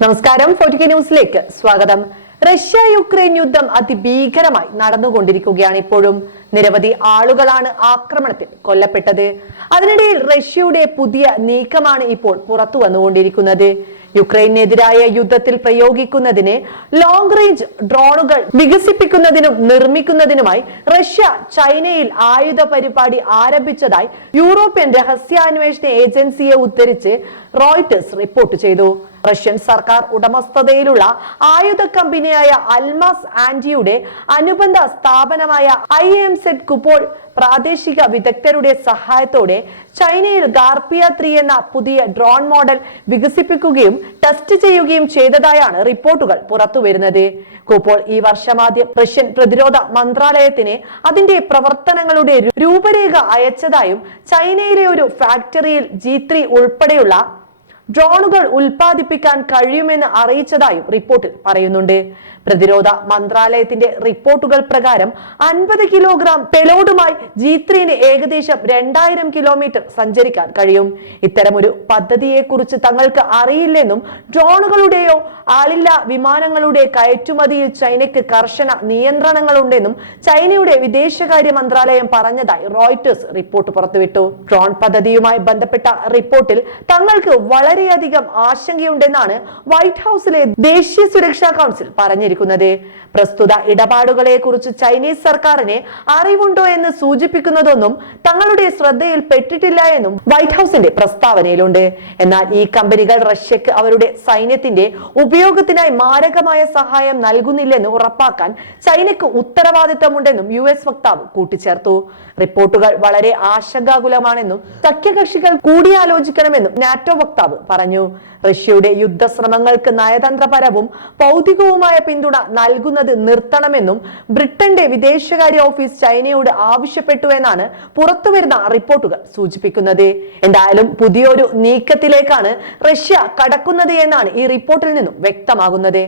നമസ്കാരം. ഫോർട്ടിക്ക ന്യൂസിലേക്ക് സ്വാഗതം. റഷ്യ യുക്രൈൻ യുദ്ധം അതിഭീകരമായി നടന്നുകൊണ്ടിരിക്കുകയാണ് ഇപ്പോഴും. നിരവധി ആളുകളാണ് ആക്രമണത്തിൽ കൊല്ലപ്പെട്ടത്. അതിനിടയിൽ റഷ്യയുടെ പുതിയ നീക്കമാണ് ഇപ്പോൾ പുറത്തു വന്നുകൊണ്ടിരിക്കുന്നത്. യുക്രൈനെതിരായ യുദ്ധത്തിൽ പ്രയോഗിക്കുന്നതിന് ലോങ് റേഞ്ച് ഡ്രോണുകൾ വികസിപ്പിക്കുന്നതിനും നിർമ്മിക്കുന്നതിനുമായി റഷ്യ ചൈനയിൽ ആയുധ പരിപാടി ആരംഭിച്ചതായി യൂറോപ്യൻ രഹസ്യാന്വേഷണ ഏജൻസിയെ ഉദ്ധരിച്ച് റോയിട്ടേഴ്സ് റിപ്പോർട്ട് ചെയ്തു. റഷ്യൻ സർക്കാർ ഉടമസ്ഥതയിലുള്ള ആയുധ കമ്പനിയായ അൽമാസ് ആന്റിയുടെ അനുബന്ധ സ്ഥാപനമായ ഐ എം സെറ്റ് കുപ്പോൾ പ്രാദേശിക വിദഗ്ധരുടെ സഹായത്തോടെ ചൈനയിൽ ഗാർപിയ ത്രീ എന്ന പുതിയ ഡ്രോൺ മോഡൽ വികസിപ്പിക്കുകയും ടെസ്റ്റ് ചെയ്യുകയും ചെയ്തതായാണ് റിപ്പോർട്ടുകൾ പുറത്തുവരുന്നത്. കുപ്പോൾ ഈ വർഷമാദ്യം റഷ്യൻ പ്രതിരോധ മന്ത്രാലയത്തിന് അതിന്റെ പ്രവർത്തനങ്ങളുടെ രൂപരേഖ അയച്ചതായും ചൈനയിലെ ഒരു ഫാക്ടറിയിൽ ജി ഉൾപ്പെടെയുള്ള ഡ്രോണുകൾ ഉൽപ്പാദിപ്പിക്കാൻ കഴിയുമെന്ന് അറിയിച്ചതായും റിപ്പോർട്ടിൽ പറയുന്നുണ്ട്. പ്രതിരോധ മന്ത്രാലയത്തിന്റെ റിപ്പോർട്ടുകൾ പ്രകാരം അൻപത് കിലോഗ്രാം പെലോഡുമായി ജി ത്രീന് ഏകദേശം രണ്ടായിരം കിലോമീറ്റർ സഞ്ചരിക്കാൻ കഴിയും. ഇത്തരമൊരു പദ്ധതിയെ കുറിച്ച് തങ്ങൾക്ക് അറിയില്ലെന്നും ഡ്രോണുകളുടെയോ ആളില്ല വിമാനങ്ങളുടെ കയറ്റുമതിയിൽ ചൈനയ്ക്ക് കർശന നിയന്ത്രണങ്ങളുണ്ടെന്നും ചൈനയുടെ വിദേശകാര്യ മന്ത്രാലയം പറഞ്ഞതായി റോയിറ്റേഴ്സ് റിപ്പോർട്ട് പുറത്തുവിട്ടു. ഡ്രോൺ പദ്ധതിയുമായി ബന്ധപ്പെട്ട റിപ്പോർട്ടിൽ തങ്ങൾക്ക് വളരെയധികം ആശങ്കയുണ്ടെന്നാണ് വൈറ്റ് ഹൗസിലെ ദേശീയ സുരക്ഷാ കൗൺസിൽ പറഞ്ഞിരിക്കുന്നത്. പ്രസ്തുത ഇടപാടുകളെ കുറിച്ച് ചൈനീസ് സർക്കാരിന് അറിവുണ്ടോ എന്ന് സൂചിപ്പിക്കുന്നതൊന്നും തങ്ങളുടെ ശ്രദ്ധയിൽ പെട്ടിട്ടില്ല എന്നും വൈറ്റ് ഹൗസിന്റെ പ്രസ്താവനയിലുണ്ട്. എന്നാൽ ഈ കമ്പനികൾ റഷ്യക്ക് അവരുടെ സൈന്യത്തിന്റെ ഉപയോഗത്തിനായി മാരകമായ സഹായം നൽകുന്നില്ലെന്ന് ഉറപ്പാക്കാൻ ചൈനയ്ക്ക് ഉത്തരവാദിത്തമുണ്ടെന്നും യു എസ് വക്താവ് കൂട്ടിച്ചേർത്തു. റിപ്പോർട്ടുകൾ വളരെ ആശങ്കാകുലമാണെന്നും സഖ്യകക്ഷികൾ കൂടിയാലോചിക്കണമെന്നും നാറ്റോ വക്താവ് പറഞ്ഞു. റഷ്യയുടെ യുദ്ധശ്രമങ്ങൾക്ക് നയതന്ത്രപരവും ഭൗതികവുമായ പിന്തുണ നൽകുന്നത് നിർത്തണമെന്നും ബ്രിട്ടന്റെ വിദേശകാര്യ ഓഫീസ് ചൈനയോട് ആവശ്യപ്പെട്ടു എന്നാണ് പുറത്തുവരുന്ന റിപ്പോർട്ടുകൾ സൂചിപ്പിക്കുന്നത്. എന്തായാലും പുതിയൊരു നീക്കത്തിലേക്കാണ് റഷ്യ കടക്കുന്നത് എന്നാണ് ഈ റിപ്പോർട്ടിൽ നിന്നും വ്യക്തമാകുന്നത്.